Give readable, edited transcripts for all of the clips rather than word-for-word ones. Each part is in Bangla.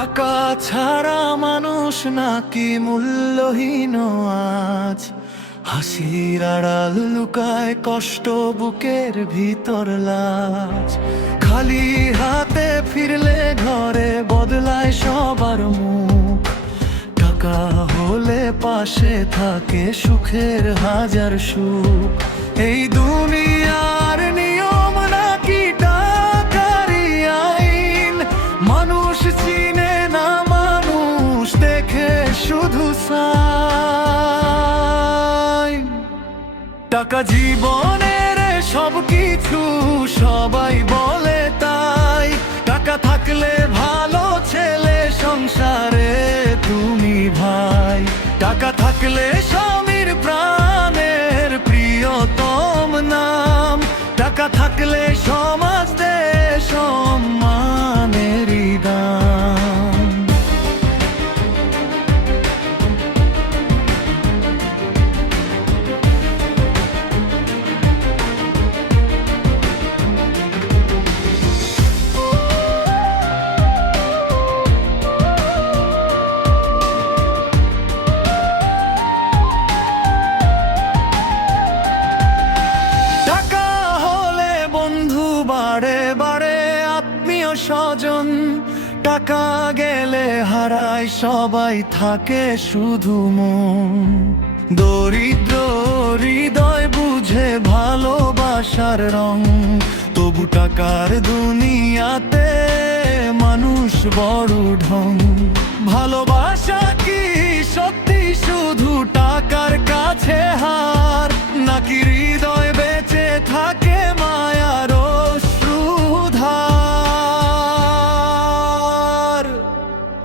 টাকা ছাড়া মানুষ নাকি মূল্যহীন আজ, হাসির আড়াল লুকায় কষ্ট, বুকের ভিতর লাজ। খালি হাতে ফিরলে ঘরে বদলায় সবার মুখ, টাকা হলে পাশে থাকে সুখের হাজার সুখ। এই দুনিয়ার নিয়ম নাকি টাকারই আইন, মানুষ চিনে না মানুষ দেখে শুধু সাইন। টাকা জীবনের সব কিছু সবাই বলে তাই, টাকা থাকলে ভালো ছেলে সংসারে তুমি ভাই। টাকা থাকলে স্বামীর প্রাণের প্রিয়তম নাম, টাকা থাকলে সমাজ দেশ সম্মানেরই দাম। বারে বারে আত্মীয় স্বজন, টাকা গেলে হারায় সবাই, থাকে শুধু মন। দরিদ্র হৃদয় বুঝে ভালোবাসার রং, তবু টাকার দুনিয়াতে মানুষ বড় ঢং। ভালোবাসা কি সত্যি শুধু টাকার কাছে হার, নাকি হৃদয় বেঁচে থাকে মায়ার অশ্রুধার?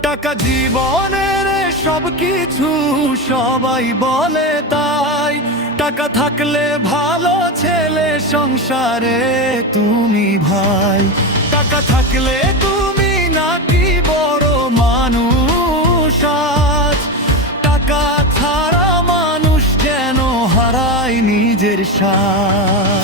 টাকা জীবনের সব কিছু সবাই বলে তাই, টাকা থাকলে ভালো ছেলে সংসারে তুমি ভাই। টাকা থাকলে তুমি নাকি বড় মানুষ আজ, টাকা ছাড়া মানুষ যেন হারায় নিজের সাথ।